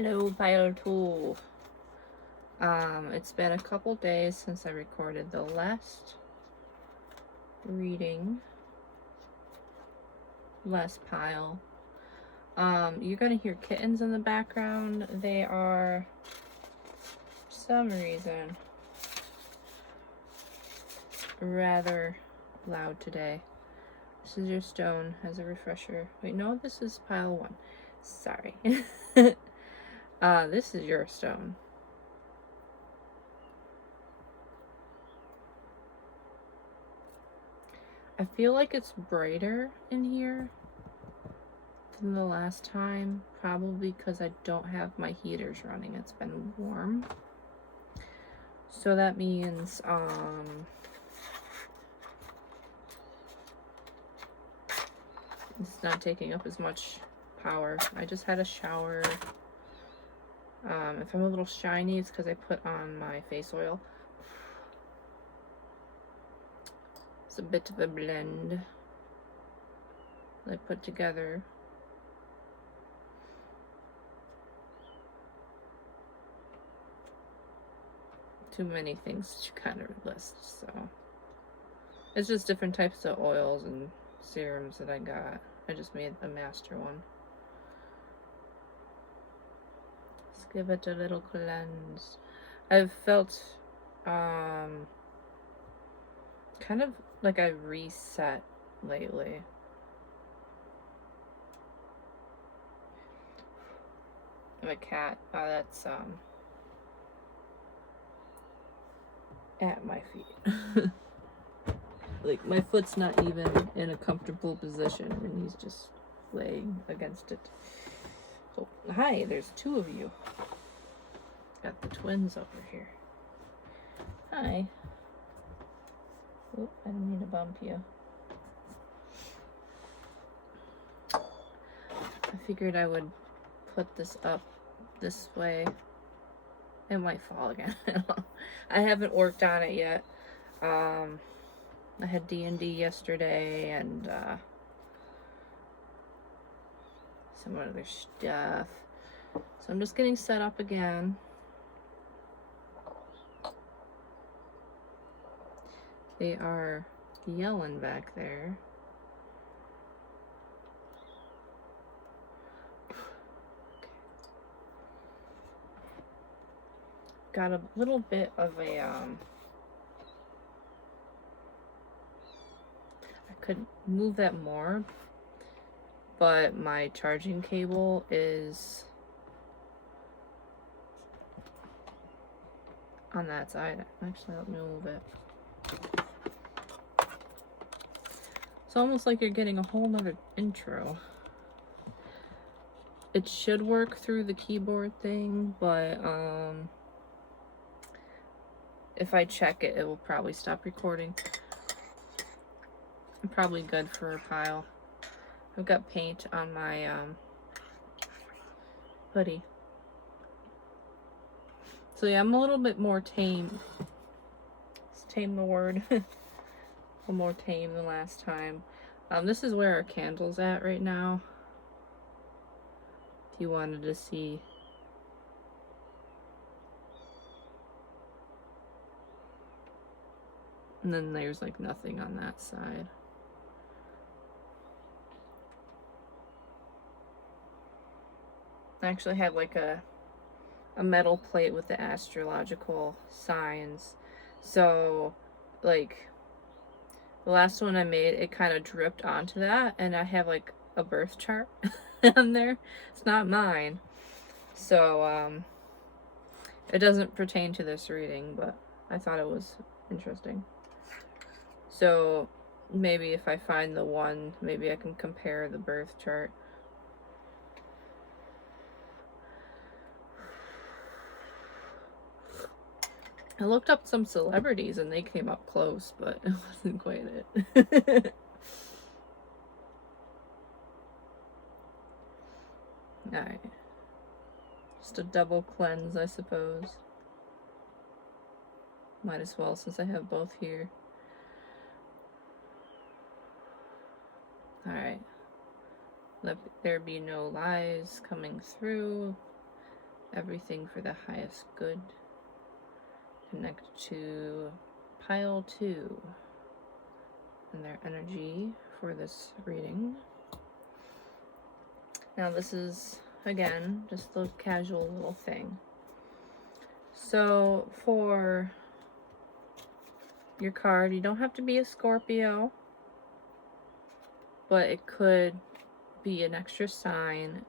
Hello, Pile 2. It's been a couple days since I recorded the last reading. Last pile. You're gonna hear kittens in the background. They are, for some reason, rather loud today. This is your stone as a refresher. Wait, no, this is pile 1. Sorry. This is your stone. I feel like it's brighter in here than the last time, probably because I don't have my heaters running. It's been warm. So that means it's not taking up as much power. I just had a shower. If I'm a little shiny, it's because I put on my face oil. It's a bit of a blend that I put together. Too many things to kind of list, so it's just different types of oils and serums that I got. I just made a master one. Let's give it a little cleanse. I've felt kind of like I reset lately. My cat, that's at my feet. Like my foot's not even in a comfortable position and he's just laying against it. So hi, there's 2 of you. Got the twins over here. Hi. Oh, I didn't mean to bump you. I figured I would put this up this way. It might fall again. I haven't worked on it yet. I had D&D yesterday and some other stuff. So I'm just getting set up again. They are yelling back there. Got a little bit of a I could move that more, but my charging cable is on that side. Actually, let me move it. It's almost like you're getting a whole nother intro. It should work through the keyboard thing, but if I check it, it will probably stop recording. I'm probably good for a pile. I've got paint on my hoodie. So yeah, I'm a little bit more tame. Let's tame the word. A little more tame than last time. This is where our candle's at right now. If you wanted to see. And then there's like nothing on that side. I actually have like a metal plate with the astrological signs. So like the last one I made, it kind of dripped onto that, and I have like a birth chart on there. It's not mine. So it doesn't pertain to this reading, but I thought it was interesting. So maybe if I find the one, maybe I can compare the birth chart. I looked up some celebrities and they came up close, but it wasn't quite it. Alright. Just a double cleanse, I suppose. Might as well since I have both here. Alright. Let there be no lies coming through. everything for the highest good. Connect to pile 2 and their energy for this reading. Now this is, again, just a casual little thing. So for your card, you don't have to be a Scorpio, but it could be an extra sign.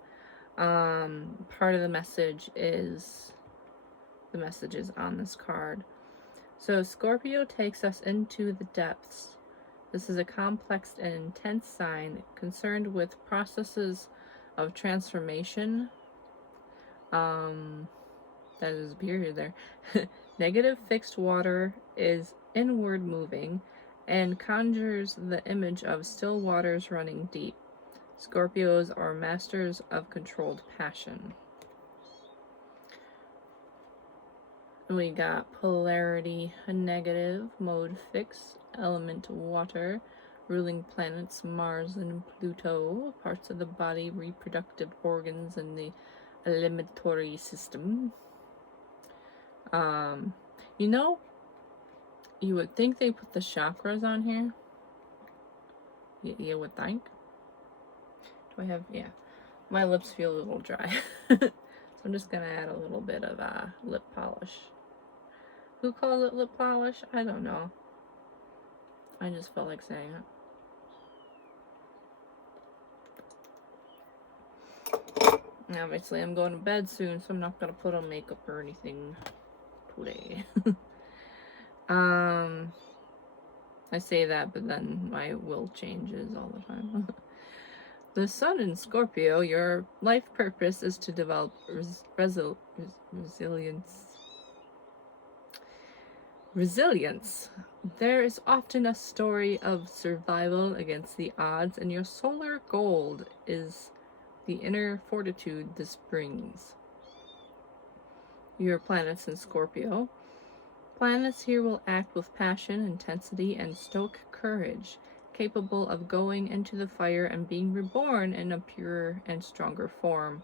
Part of the message is the messages on this card. So Scorpio takes us into the depths. This is a complex and intense sign concerned with processes of transformation. That is a period there. Negative fixed water is inward moving and conjures the image of still waters running deep. Scorpios are masters of controlled passion. We got polarity negative, mode fixed, element water, ruling planets Mars and Pluto, parts of the body, reproductive organs, and the eliminatory system. You know, you would think they put the chakras on here. You would think. Do I have, yeah. My lips feel a little dry. So I'm just gonna add a little bit of lip polish. Who calls it lip polish? I don't know. I just felt like saying it. Obviously, I'm going to bed soon, so I'm not gonna put on makeup or anything today. I say that, but then my will changes all the time. The sun in Scorpio, your life purpose is to develop resilience. Resilience. There is often a story of survival against the odds, and your solar gold is the inner fortitude this brings. Your planets in Scorpio. Planets here will act with passion, intensity, and stoic courage, capable of going into the fire and being reborn in a purer and stronger form.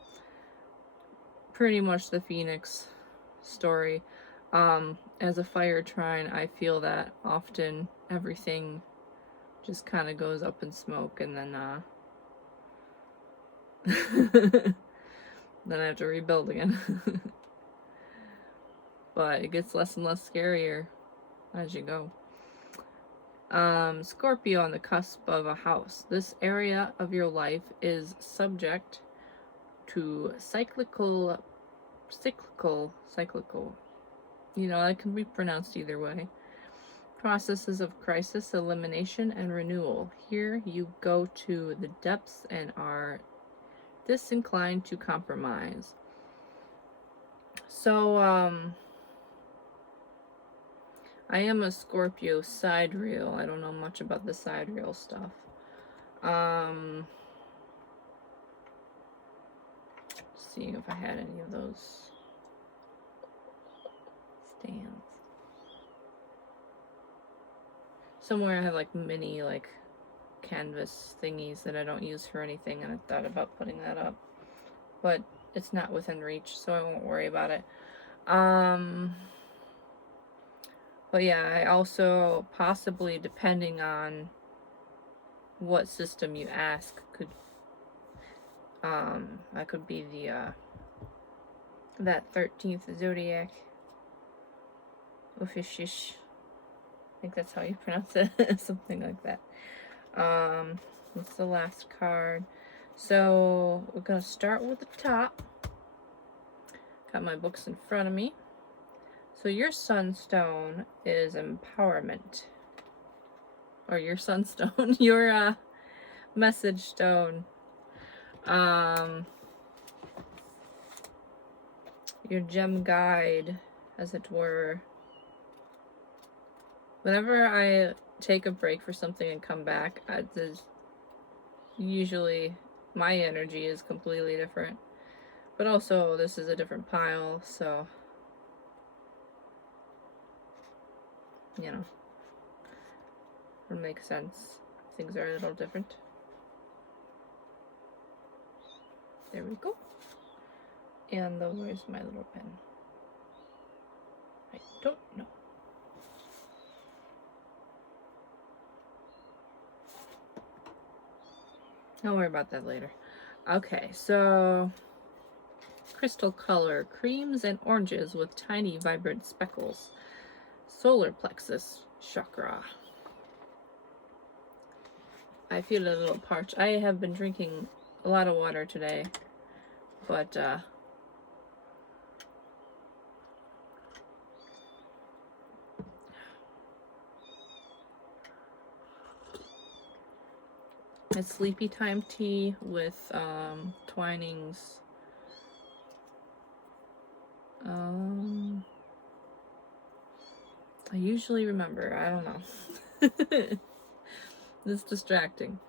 Pretty much the Phoenix story. As a fire trine, I feel that often everything just kind of goes up in smoke, and then then I have to rebuild again. But it gets less and less scarier as you go. Scorpio on the cusp of a house. This area of your life is subject to cyclical. You know, that can be pronounced either way. Processes of crisis, elimination, and renewal. Here you go to the depths and are disinclined to compromise. So, I am a Scorpio sidereal. I don't know much about the sidereal stuff. Seeing if I had any of those stands. Somewhere I have like mini like canvas thingies that I don't use for anything, and I thought about putting that up, but it's not within reach, so I won't worry about it. But yeah, I also possibly, depending on what system you ask, could I could be the that 13th zodiac. Officish. I think that's how you pronounce it. Something like that. What's the last card? So we're gonna start with the top. Got my books in front of me. So your sunstone is empowerment. Or your sunstone, your message stone. Your gem guide, as it were. Whenever I take a break for something and come back, usually my energy is completely different. But also, this is a different pile, so, you know, it makes sense. Things are a little different. There we go. And where's my little pen? I don't know. I'll worry about that later. Okay, so crystal color, creams and oranges with tiny vibrant speckles. Solar plexus chakra. I feel a little parched. I have been drinking a lot of water today, but it's sleepy time tea with Twinings. I usually remember. I don't know. It's distracting.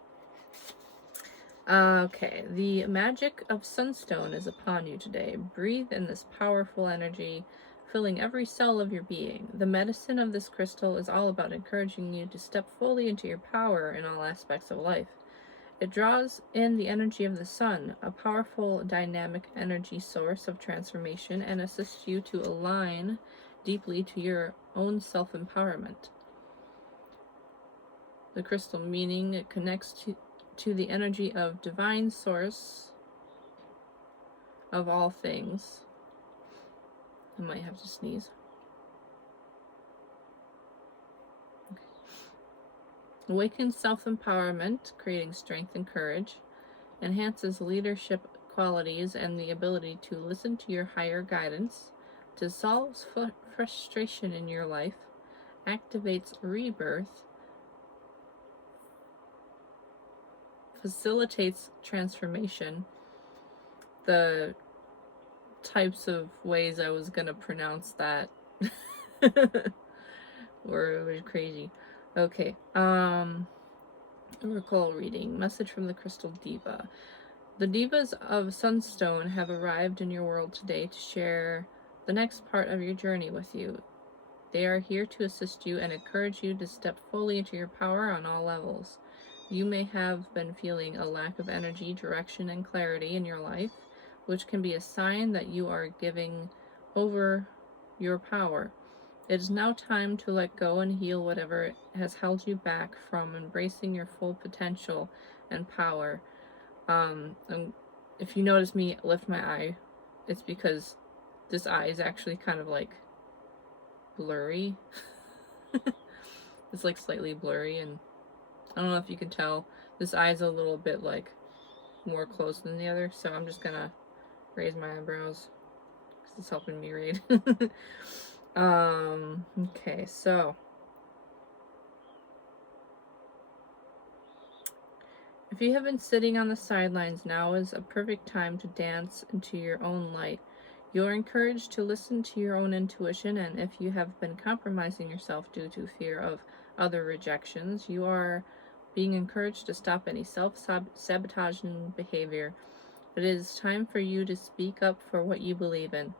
Okay, the magic of sunstone is upon you today. Breathe in this powerful energy, filling every cell of your being. The medicine of this crystal is all about encouraging you to step fully into your power in all aspects of life. It draws in the energy of the sun, a powerful dynamic energy source of transformation, and assists you to align deeply to your own self-empowerment. The crystal meaning it connects to the energy of divine source of all things. I might have to sneeze. Okay. Awakens self-empowerment, creating strength and courage. Enhances leadership qualities and the ability to listen to your higher guidance. Dissolves frustration in your life. Activates rebirth. Facilitates transformation. The types of ways I was gonna pronounce that were crazy. Okay. Oracle reading. Message from the Crystal Diva. The Divas of Sunstone have arrived in your world today to share the next part of your journey with you. They are here to assist you and encourage you to step fully into your power on all levels. You may have been feeling a lack of energy, direction, and clarity in your life, which can be a sign that you are giving over your power. It is now time to let go and heal whatever has held you back from embracing your full potential and power. If you notice me lift my eye, it's because this eye is actually kind of like blurry. It's like slightly blurry, and I don't know if you can tell, this eye is a little bit like more closed than the other, so I'm just gonna raise my eyebrows because it's helping me read. Okay, so if you have been sitting on the sidelines, now is a perfect time to dance into your own light. You are encouraged to listen to your own intuition, and if you have been compromising yourself due to fear of other rejections, you are being encouraged to stop any self-sabotaging behavior. It is time for you to speak up for what you believe in.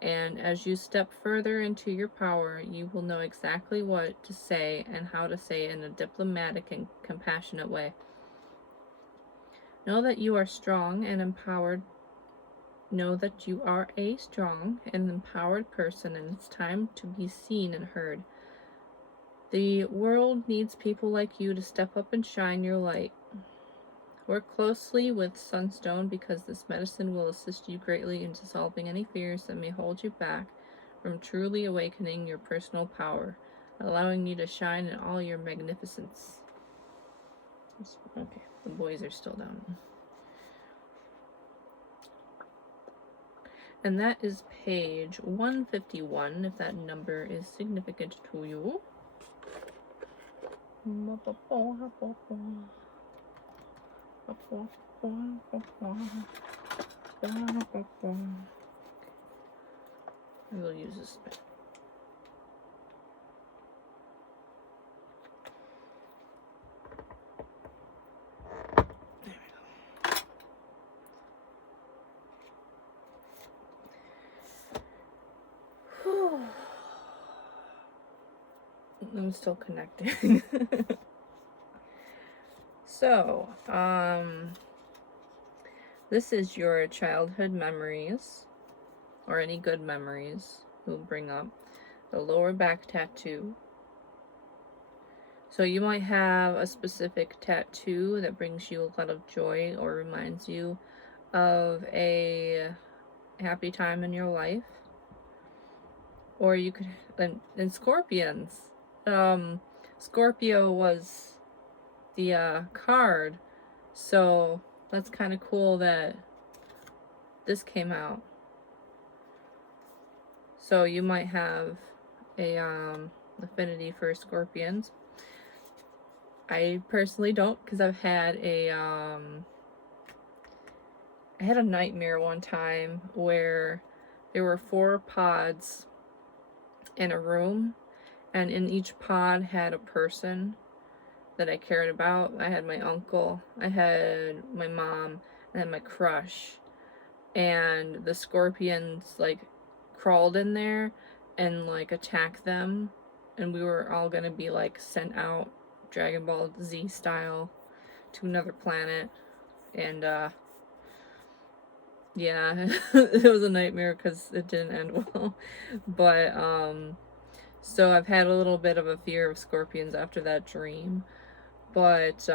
And as you step further into your power, you will know exactly what to say and how to say it in a diplomatic and compassionate way. Know that you are strong and empowered. Know that you are a strong and empowered person, and it's time to be seen and heard. The world needs people like you to step up and shine your light. Work closely with Sunstone because this medicine will assist you greatly in dissolving any fears that may hold you back from truly awakening your personal power, allowing you to shine in all your magnificence. Okay, the boys are still down. And that is page 151, if that number is significant to you. I will use this pen. I'm still connecting. So, this is your childhood memories. or any good memories will bring up. The lower back tattoo. So you might have a specific tattoo that brings you a lot of joy or reminds you of a happy time in your life. Or you could, and scorpions. Scorpio was the card, so that's kind of cool that this came out. So you might have a affinity for scorpions. I personally don't, because I had a nightmare one time where there were 4 pods in a room, and in each pod had a person that I cared about. I had my uncle, I had my mom, I had my crush, and the scorpions like crawled in there and like attacked them, and we were all gonna be like sent out Dragon Ball Z style to another planet. And yeah, it was a nightmare because it didn't end well. But so I've had a little bit of a fear of scorpions after that dream. But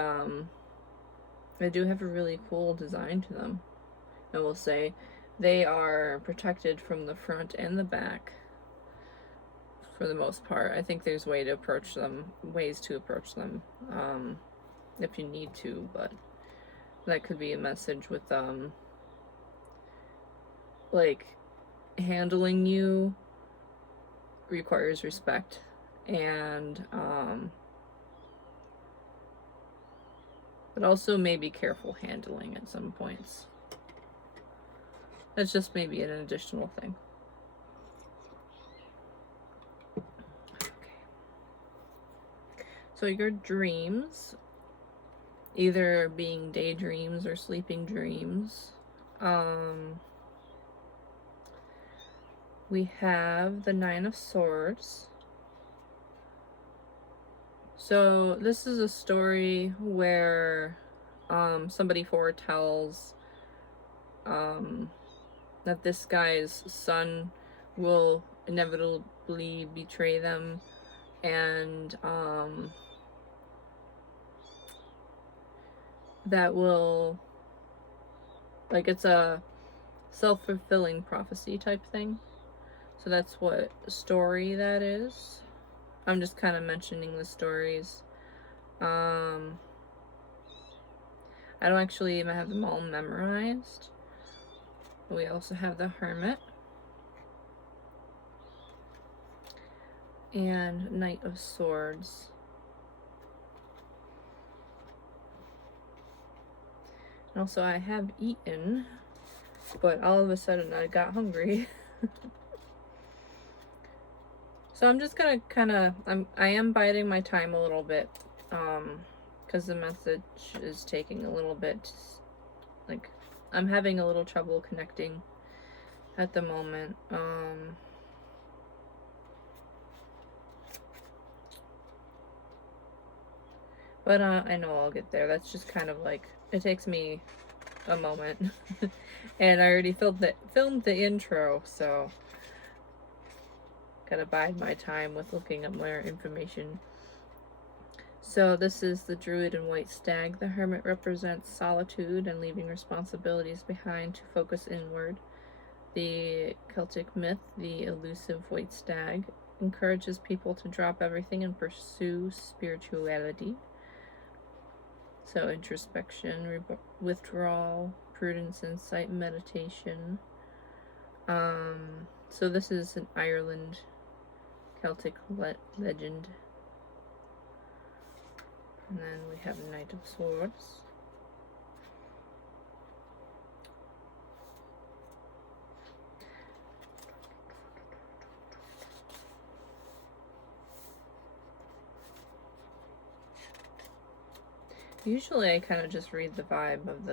they do have a really cool design to them, I will say. They are protected from the front and the back for the most part. I think there's ways to approach them if you need to, but that could be a message with like handling you requires respect, and but also maybe careful handling at some points. That's just maybe an additional thing. Okay. So your dreams, either being daydreams or sleeping dreams, we have the 9 of Swords. So this is a story where somebody foretells that this guy's son will inevitably betray them, and that will, like, it's a self-fulfilling prophecy type thing. So that's what story that is. I'm just kind of mentioning the stories. I don't actually have them all memorized. We also have the Hermit and Knight of Swords. And also I have eaten, but all of a sudden I got hungry. So I'm just gonna I am biding my time a little bit, because the message is taking a little bit, like, I'm having a little trouble connecting at the moment. But I know I'll get there. That's just kind of like, it takes me a moment. And I already filmed the intro, so gotta bide my time with looking up more information. So this is the Druid and White Stag. The Hermit represents solitude and leaving responsibilities behind to focus inward. The Celtic myth, the elusive White Stag, encourages people to drop everything and pursue spirituality. So introspection, withdrawal, prudence, insight, meditation. So this is an Ireland Celtic legend. And then we have Knight of Swords. Usually I kind of just read the vibe of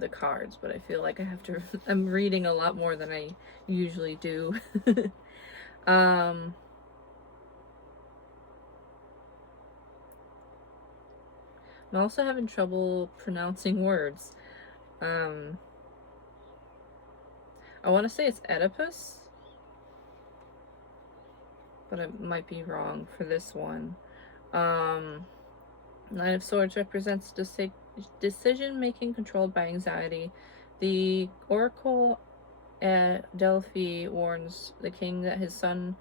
the cards, but I feel like I have to I'm reading a lot more than I usually do. I'm also having trouble pronouncing words. I want to say it's Oedipus, but I might be wrong for this one. Um, Knight of Swords represents decision making controlled by anxiety. The Oracle at Delphi warns the king that his son.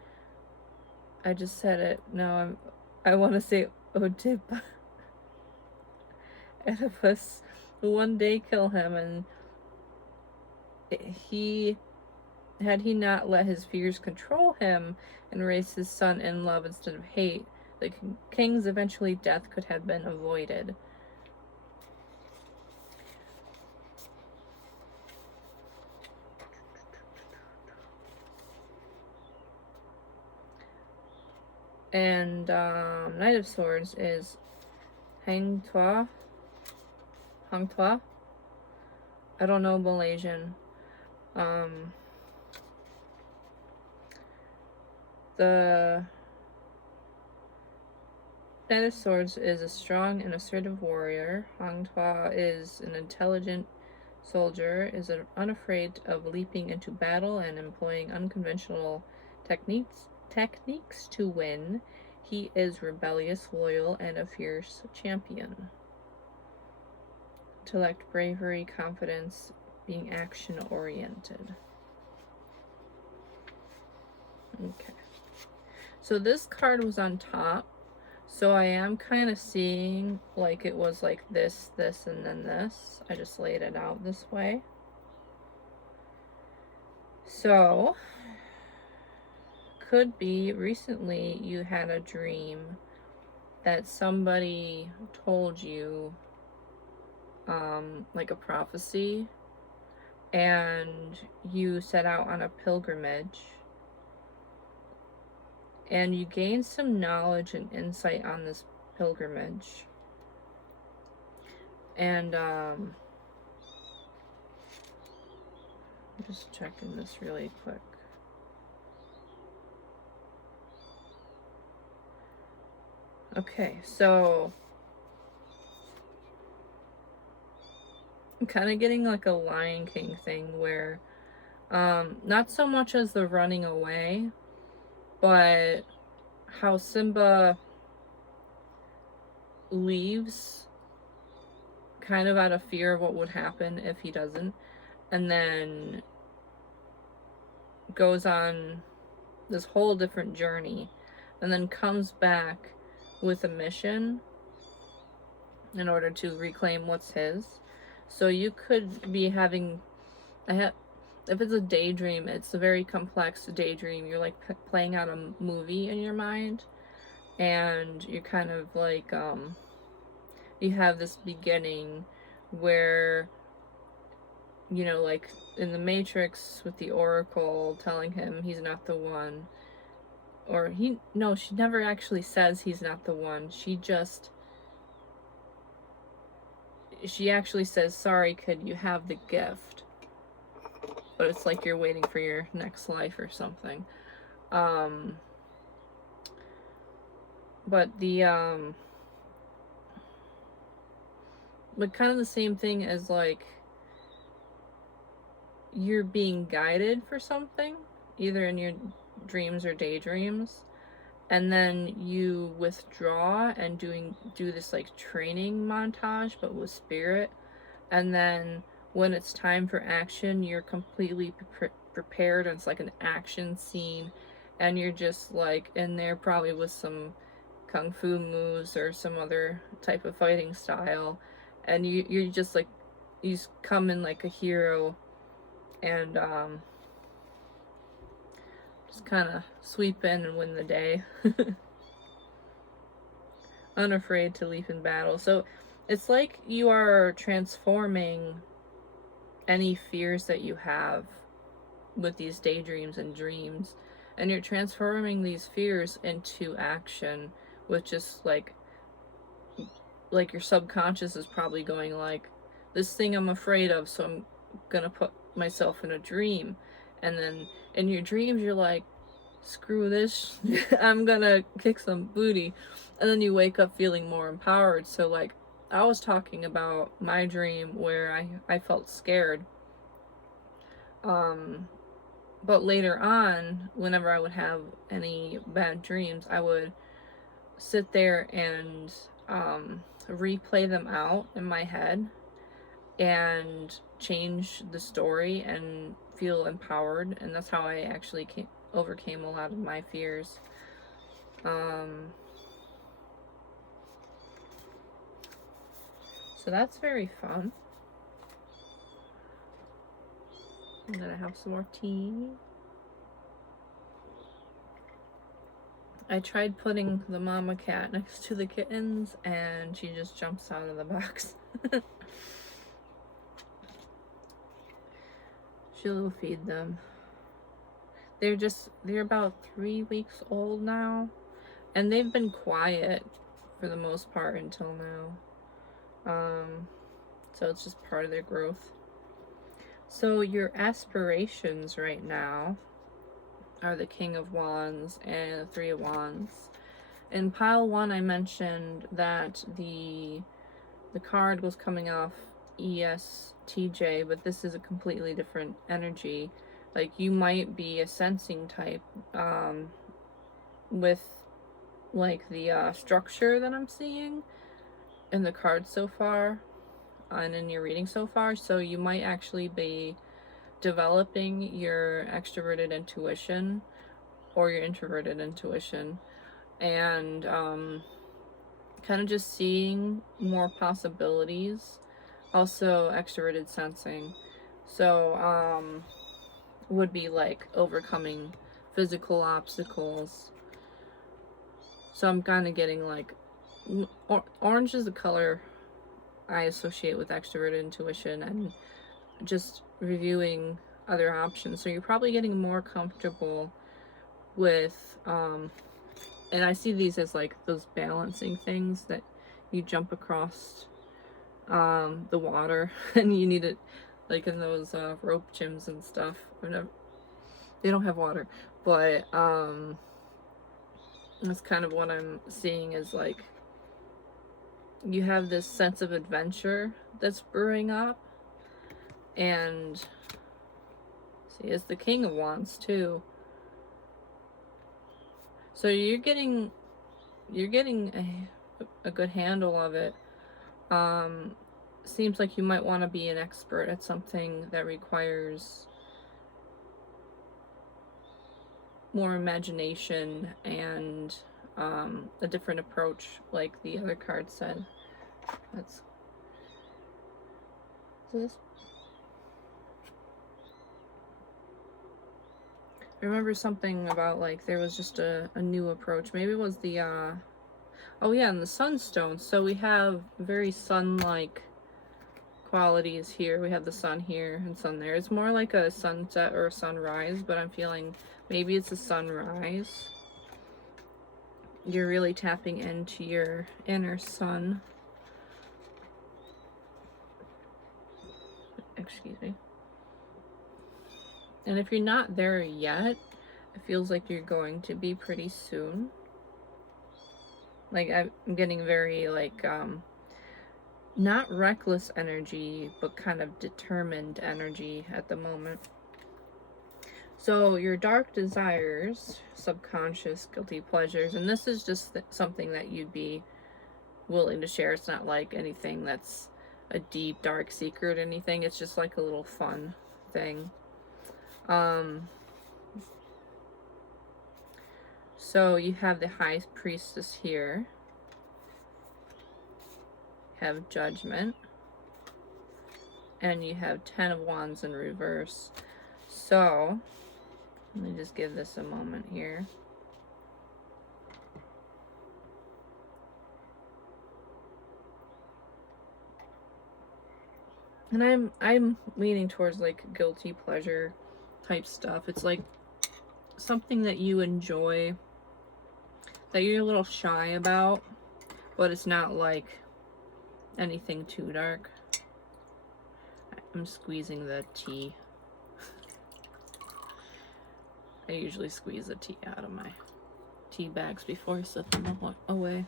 I just said it. No, I want to say Oedipus will one day kill him, and he had he not let his fears control him and raised his son in love instead of hate, the king's eventually death could have been avoided. And Knight of Swords is Hang Tuah. Hang Tuah. I don't know Malaysian. The Knight of Swords is a strong and assertive warrior. Hang Tuah is an intelligent soldier, is unafraid of leaping into battle and employing unconventional techniques to win. He is rebellious, loyal, and a fierce champion. Intellect, bravery, confidence, being action-oriented. Okay. So this card was on top. So I am kind of seeing like it was like this, and then this. I just laid it out this way. So, could be recently you had a dream that somebody told you, like a prophecy, and you set out on a pilgrimage, and you gained some knowledge and insight on this pilgrimage. And, I'm just checking this really quick. Okay, so I'm kind of getting like a Lion King thing where, not so much as the running away, but how Simba leaves kind of out of fear of what would happen if he doesn't, and then goes on this whole different journey, and then comes back with a mission in order to reclaim what's his. So you could be having, if it's a daydream, it's a very complex daydream. You're like playing out a movie in your mind, and you're kind of like, you have this beginning where, you know, like in the Matrix with the Oracle telling him he's not the one, or she never actually says he's not the one. She actually says, sorry kid, you have the gift, but it's like you're waiting for your next life or something. But but kind of the same thing as like you're being guided for something, either in your dreams or daydreams, and then you withdraw and do this like training montage but with spirit, and then when it's time for action you're completely prepared, and it's like an action scene, and you're just like in there probably with some kung fu moves or some other type of fighting style, and you're just like, you just come in like a hero and just kind of sweep in and win the day. Unafraid to leap in battle. So it's like you are transforming any fears that you have with these daydreams and dreams, and you're transforming these fears into action with just like your subconscious is probably going like, this thing I'm afraid of, so I'm gonna put myself in a dream, and then in your dreams you're like, screw this, I'm gonna kick some booty, and then you wake up feeling more empowered. So like I was talking about my dream where I felt scared, But later on, whenever I would have any bad dreams, I would sit there and replay them out in my head and change the story and feel empowered. And that's how I actually overcame a lot of my fears. So that's very fun. I'm gonna have some more tea. I tried putting the mama cat next to the kittens and she just jumps out of the box. She'll feed them. They're about 3 weeks old now, and they've been quiet for the most part until now. So it's just part of their growth. So your aspirations right now are the King of Wands and the Three of Wands. In pile 1, I mentioned that the card was coming off ESTJ, but this is a completely different energy. Like, you might be a sensing type with like the structure that I'm seeing in the cards so far and in your reading so far. So you might actually be developing your extroverted intuition or your introverted intuition, and kind of just seeing more possibilities. Also extroverted sensing, so would be like overcoming physical obstacles. So I'm kind of getting like orange is the color I associate with extroverted intuition and just reviewing other options. So you're probably getting more comfortable with and I see these as like those balancing things that you jump across the water and you need it, like in those rope gyms and stuff. They don't have water, but that's kind of what I'm seeing, is like you have this sense of adventure that's brewing up. And see, it's the King of Wands too. So you're getting a good handle of it. Seems like you might want to be an expert at something that requires more imagination and a different approach, like the other card said. That's so this. I remember something about like there was just a new approach. Maybe it was the oh yeah, and the sunstone. So we have very sun-like qualities here. We have the sun here and sun there. It's more like a sunset or a sunrise, but I'm feeling maybe it's a sunrise. You're really tapping into your inner sun. Excuse me. And if you're not there yet, it feels like you're going to be pretty soon. Like, I'm getting very, like, not reckless energy, but kind of determined energy at the moment. So your dark desires, subconscious, guilty pleasures, and this is just something that you'd be willing to share. It's not like anything that's a deep, dark secret or anything. It's just like a little fun thing. So you have the High Priestess here. Have Judgment. And you have 10 of Wands in reverse. So, let me just give this a moment here. And I'm leaning towards like guilty pleasure type stuff. It's like something that you enjoy, that you're a little shy about, but it's not like anything too dark. I'm squeezing the tea. I usually squeeze the tea out of my tea bags before I set them away.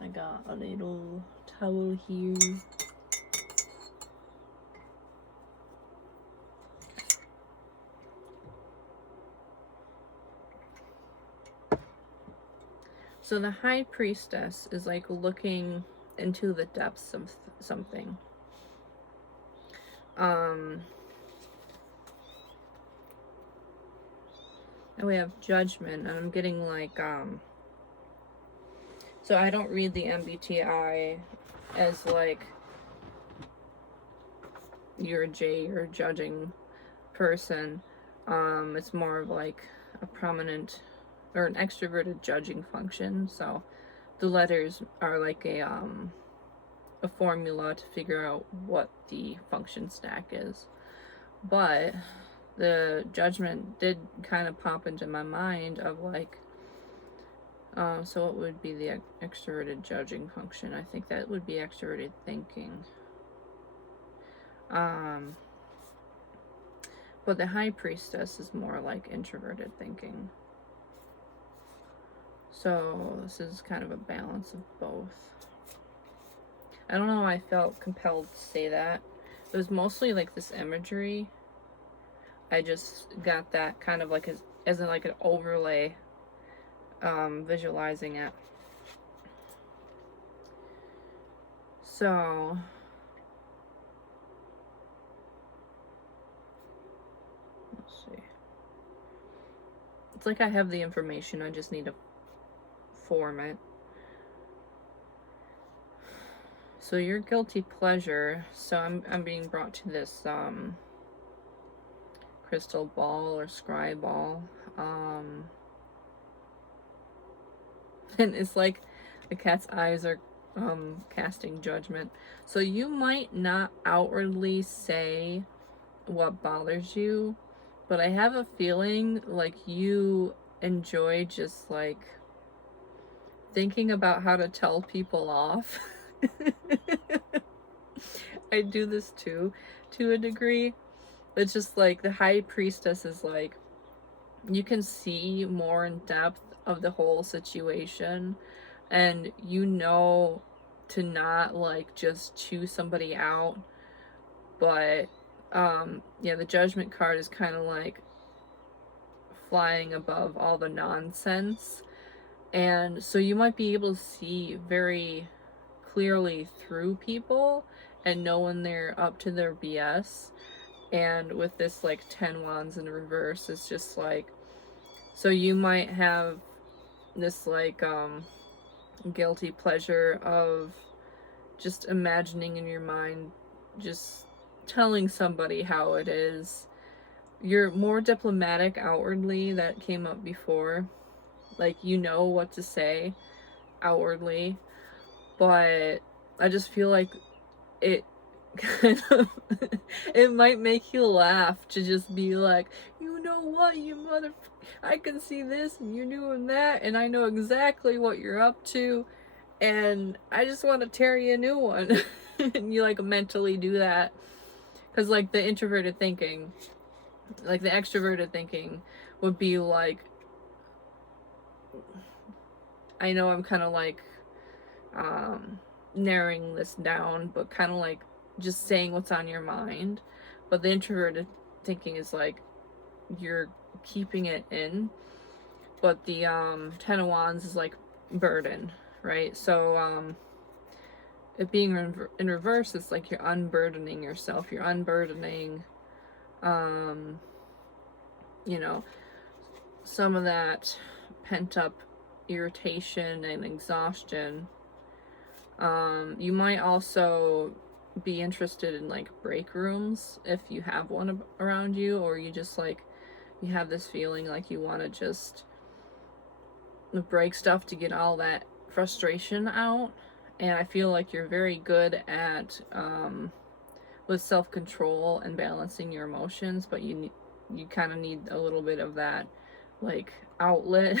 I got a little towel here. So the High Priestess is like looking into the depths of something. And we have Judgment, and I'm getting like, so I don't read the MBTI as like you're a judging person. It's more of like a prominent or an extroverted judging function. So the letters are like a formula to figure out what the function stack is. But the Judgment did kind of pop into my mind of like, so what would be the extroverted judging function? I think that would be extroverted thinking. But the High Priestess is more like introverted thinking. So this is kind of a balance of both. I don't know why I felt compelled to say that. It was mostly like this imagery. I just got that kind of like as in like an overlay, visualizing it. So let's see. It's like I have the information, I just need to form it. So your guilty pleasure, so I'm being brought to this crystal ball or scry ball. And it's like the cat's eyes are casting judgment. So you might not outwardly say what bothers you, but I have a feeling like you enjoy just like thinking about how to tell people off. I do this too, to a degree. It's just like the High Priestess is like, you can see more in depth of the whole situation, and you know to not like just chew somebody out. But yeah, the Judgment card is kind of like flying above all the nonsense, and so you might be able to see very clearly through people and know when they're up to their BS. And with this like 10 wands in reverse, it's just like, so you might have this like guilty pleasure of just imagining in your mind, just telling somebody how it is. You're more diplomatic outwardly, that came up before. Like, you know what to say outwardly, but I just feel like it kind of it might make you laugh to just be like, you know what, you mother, I can see this and you're doing that and I know exactly what you're up to and I just want to tear you a new one. And you like mentally do that, because like the introverted thinking, like the extroverted thinking would be like, I know I'm kind of like narrowing this down, but kind of like just saying what's on your mind. But the introverted thinking is like you're keeping it in. But the 10 of wands is like burden, right? So it being in reverse, it's like you're unburdening yourself, you're unburdening you know, some of that pent up irritation and exhaustion. You might also be interested in like break rooms if you have one around you, or you just like, you have this feeling like you want to just break stuff to get all that frustration out. And I feel like you're very good at with self-control and balancing your emotions, but you kind of need a little bit of that like outlet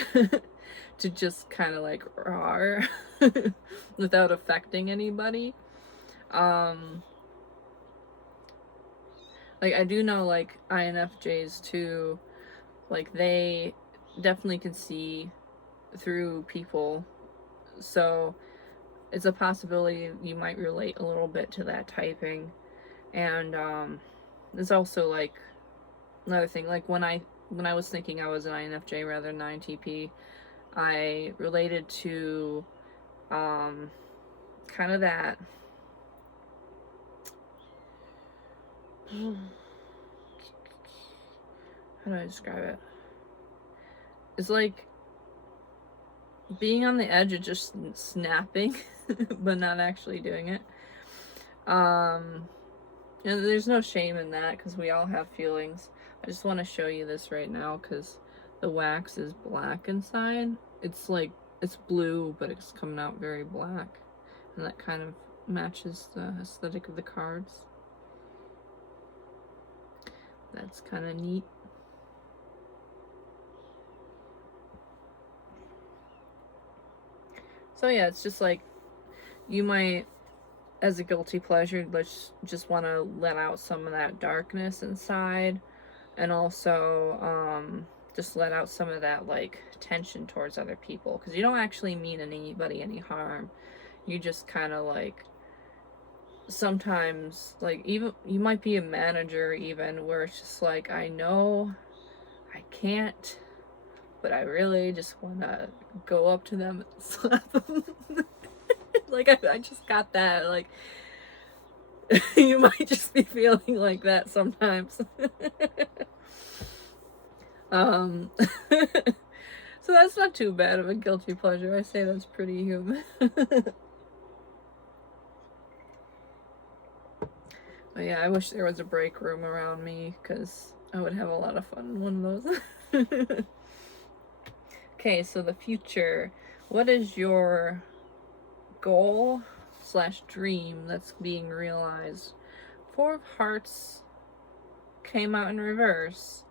to just kind of like roar without affecting anybody. Like I do know like INFJs too, like they definitely can see through people, so it's a possibility you might relate a little bit to that typing. And it's also like another thing, like when I was thinking I was an INFJ rather than INTP, I related to kind of that how do I describe it? It's like being on the edge of just snapping, but not actually doing it. And there's no shame in that because we all have feelings. I just want to show you this right now because the wax is black inside. It's like, it's blue, but it's coming out very black. And that kind of matches the aesthetic of the cards. That's kind of neat. So yeah, it's just like, you might, as a guilty pleasure, just want to let out some of that darkness inside, and also just let out some of that like tension towards other people, because you don't actually mean anybody any harm. You just kind of like, sometimes, like, even you might be a manager even, where it's just like, I know I can't, but I really just want to go up to them and slap them. Like, I just got that, like, you might just be feeling like that sometimes. So that's not too bad of a guilty pleasure. I say that's pretty human. But yeah, I wish there was a break room around me, because I would have a lot of fun in one of those. Okay, so the future. What is your goal / dream that's being realized? Four of Hearts came out in reverse,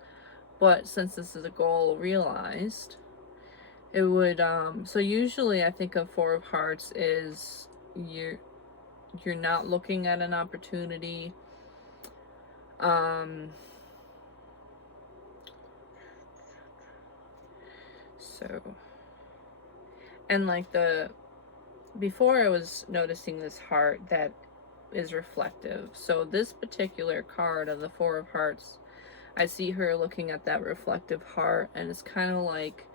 but since this is a goal realized, it would, so usually I think of Four of Hearts is you're not looking at an opportunity. So, and like before I was noticing this heart that is reflective. So this particular card of the Four of Hearts, I see her looking at that reflective heart, and it's kind of like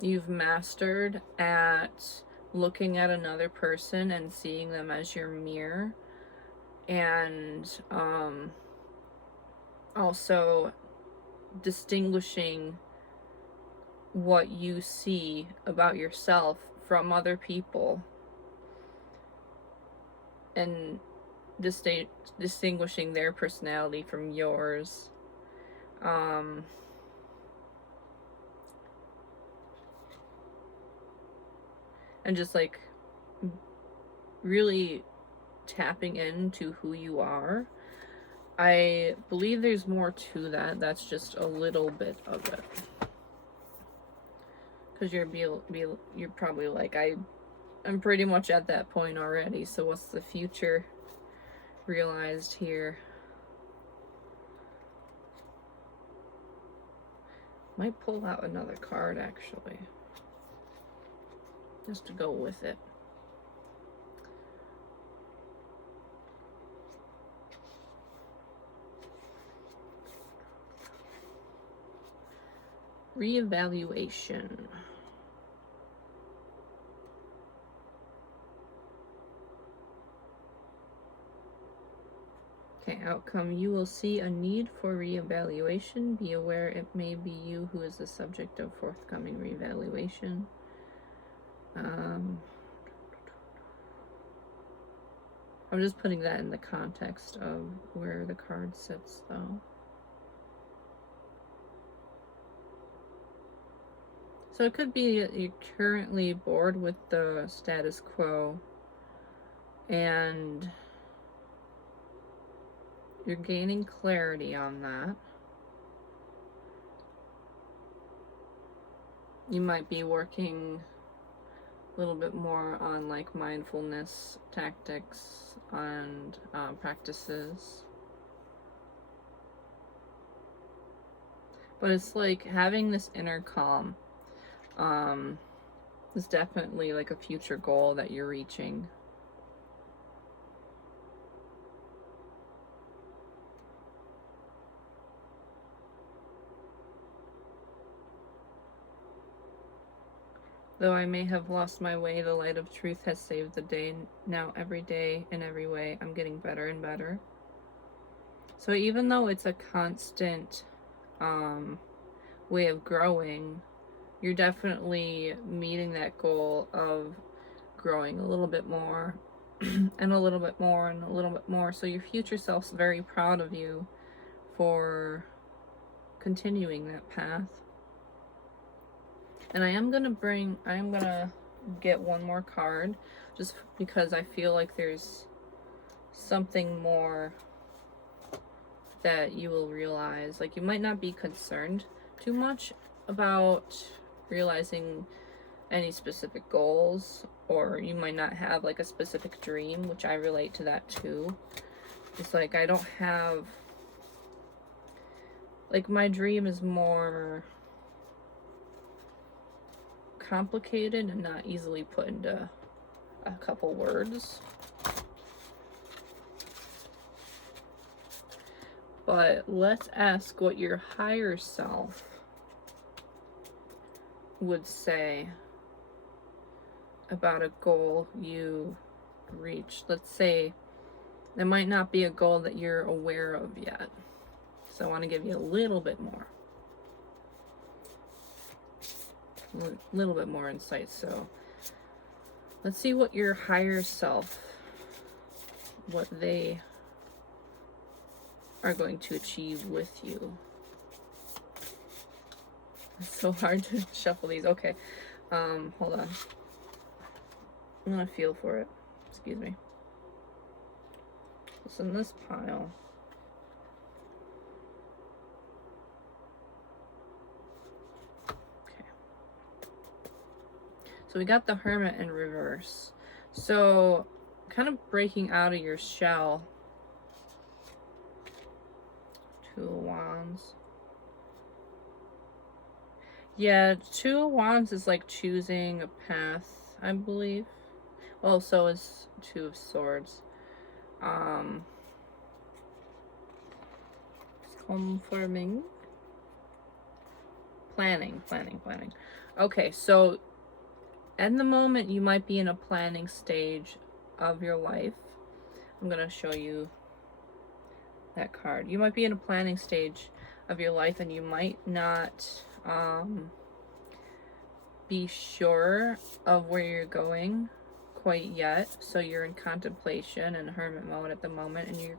you've mastered at looking at another person and seeing them as your mirror, and also distinguishing what you see about yourself from other people, and distinguishing their personality from yours. And just like really tapping into who you are. I believe there's more to that. That's just a little bit of it. Because you're probably like, I'm pretty much at that point already, so what's the future realized here? Might pull out another card, actually, just to go with it. Reevaluation. Okay, outcome. You will see a need for reevaluation. Be aware it may be you who is the subject of forthcoming reevaluation. I'm just putting that in the context of where the card sits, though. So it could be that you're currently bored with the status quo, and you're gaining clarity on that. You might be working a little bit more on like mindfulness tactics and practices. But it's like having this inner calm is definitely like a future goal that you're reaching. Though I may have lost my way, the light of truth has saved the day. Now every day, in every way, I'm getting better and better. So even though it's a constant way of growing, you're definitely meeting that goal of growing a little bit more and a little bit more and a little bit more. So your future self's very proud of you for continuing that path. And I am gonna get one more card just because I feel like there's something more that you will realize. Like, you might not be concerned too much about realizing any specific goals, or you might not have like a specific dream, which I relate to that too. It's like I don't have, like, my dream is more complicated and not easily put into a couple words. But let's ask what your higher self would say about a goal you reached. Let's say it might not be a goal that you're aware of yet. So I want to give you a little bit more. A little bit more insight. So let's see what your higher self, what they are going to achieve with you. It's so hard to shuffle these. Okay, hold on. I'm gonna feel for it. Excuse me. It's in this pile. Okay. So we got the Hermit in reverse. So kind of breaking out of your shell. Two of Wands. Yeah, Two of Wands is like choosing a path, I believe. Well, so is Two of Swords. Confirming. Planning. Okay, so at the moment you might be in a planning stage of your life. I'm gonna show you that card. You might be in a planning stage of your life, and you might not be sure of where you're going quite yet. So you're in contemplation and hermit mode at the moment, and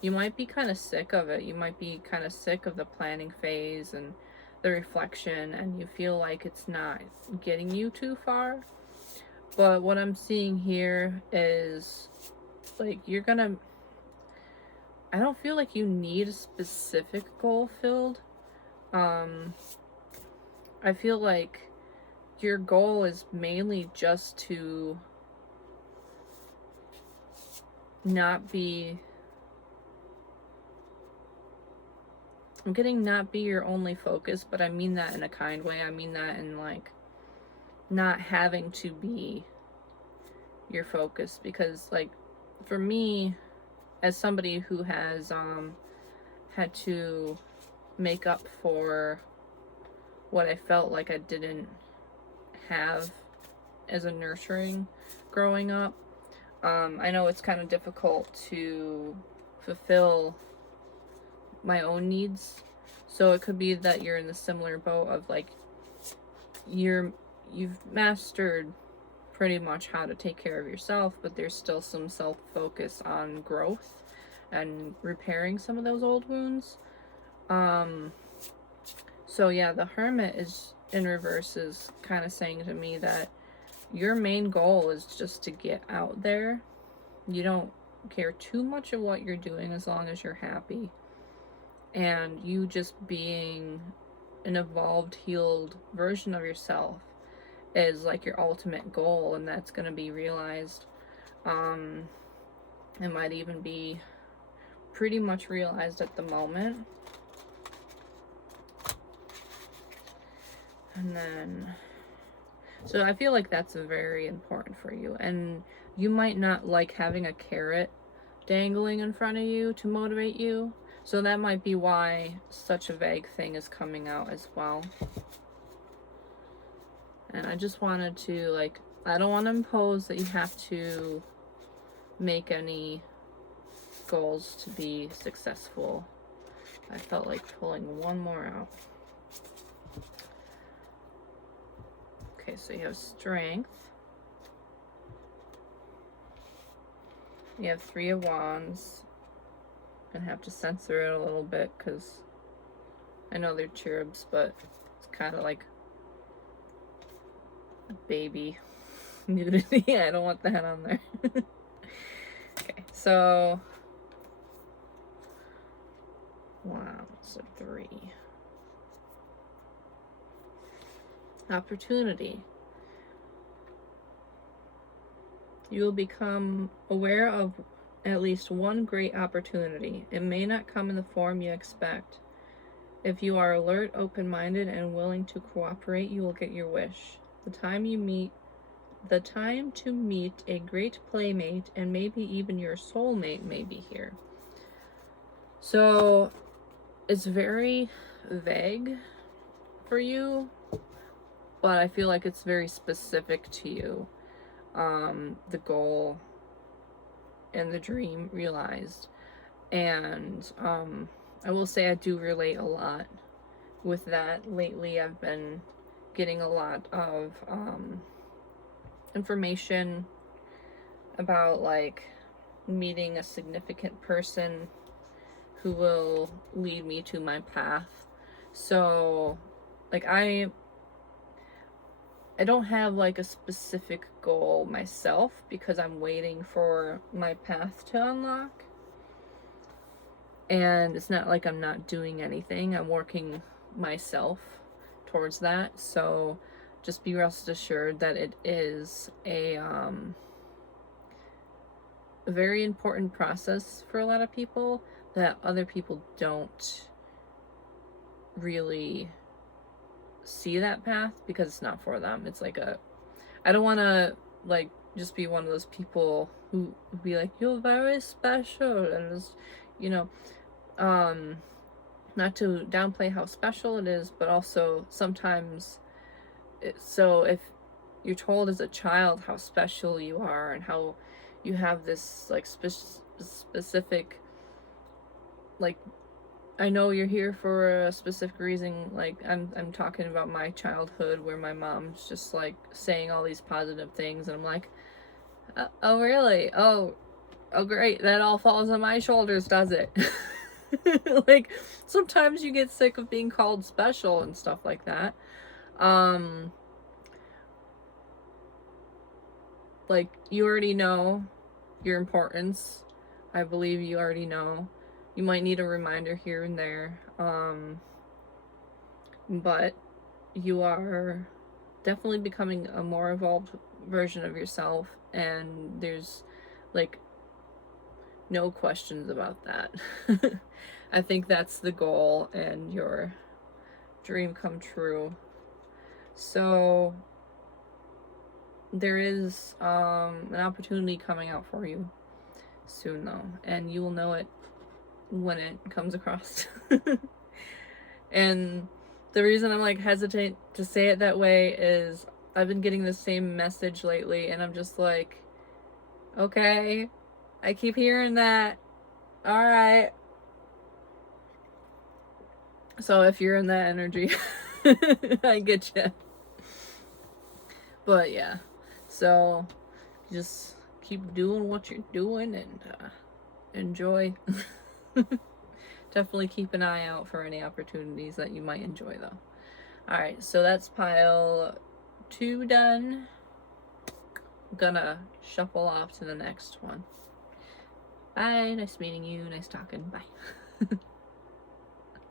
you might be kind of sick of it. You might be kind of sick of the planning phase and the reflection, and you feel like it's not getting you too far. But what I'm seeing here is, like, I don't feel like you need a specific goal filled. I feel like your goal is mainly just to not be, I'm getting not be your only focus, but I mean that in a kind way. I mean that in, like, not having to be your focus. Because, like, for me, as somebody who has had to make up for what I felt like I didn't have as a nurturing growing up, I know it's kind of difficult to fulfill my own needs. So it could be that you're in the similar boat of, like, you've mastered pretty much how to take care of yourself, but there's still some self-focus on growth and repairing some of those old wounds. So yeah, the Hermit is in reverse is kind of saying to me that your main goal is just to get out there. You don't care too much of what you're doing as long as you're happy. And you just being an evolved, healed version of yourself is like your ultimate goal, and that's going to be realized. It might even be pretty much realized at the moment. And then, so I feel like that's very important for you. And you might not like having a carrot dangling in front of you to motivate you. So that might be why such a vague thing is coming out as well. And I just wanted to, like, I don't want to impose that you have to make any goals to be successful. I felt like pulling one more out. Okay, so you have strength. You have 3 of Wands. I'm gonna have to censor it a little bit because I know they're cherubs, but it's kind of like baby nudity. I don't want that on there. Okay, so wow, so 3. Opportunity. You will become aware of at least one great opportunity. It may not come in the form you expect. If you are alert, open-minded, and willing to cooperate, you will get your wish. The time to meet a great playmate and maybe even your soulmate may be here. So it's very vague for you, but I feel like it's very specific to you. The goal and the dream realized. And I will say I do relate a lot with that. Lately I've been getting a lot of information about like meeting a significant person who will lead me to my path. So like I don't have like a specific goal myself because I'm waiting for my path to unlock. And it's not like I'm not doing anything. I'm working myself towards that. So just be rest assured that it is a very important process for a lot of people that other people don't really see that path because it's not for them. It's like I don't want to like just be one of those people who be like, you're very special, and just, you know, not to downplay how special it is, but also sometimes so if you're told as a child how special you are and how you have this like specific, like, I know you're here for a specific reason. Like I'm talking about my childhood where my mom's just like saying all these positive things and I'm like, oh really? Oh great, that all falls on my shoulders, does it? Like sometimes you get sick of being called special and stuff like that. Like you already know your importance. I believe you already know. You might need a reminder here and there. But you are definitely becoming a more evolved version of yourself, and there's like no questions about that. I think that's the goal and your dream come true. So there is an opportunity coming out for you soon though, and you will know it when it comes across. And the reason I'm like hesitant to say it that way is I've been getting the same message lately and I'm just like, okay, I keep hearing that. All right. So if you're in that energy, I get you. But yeah, so just keep doing what you're doing and enjoy. Definitely keep an eye out for any opportunities that you might enjoy though. Alright, so that's pile 2 done. I'm gonna shuffle off to the next one. Bye, nice meeting you, nice talking, bye.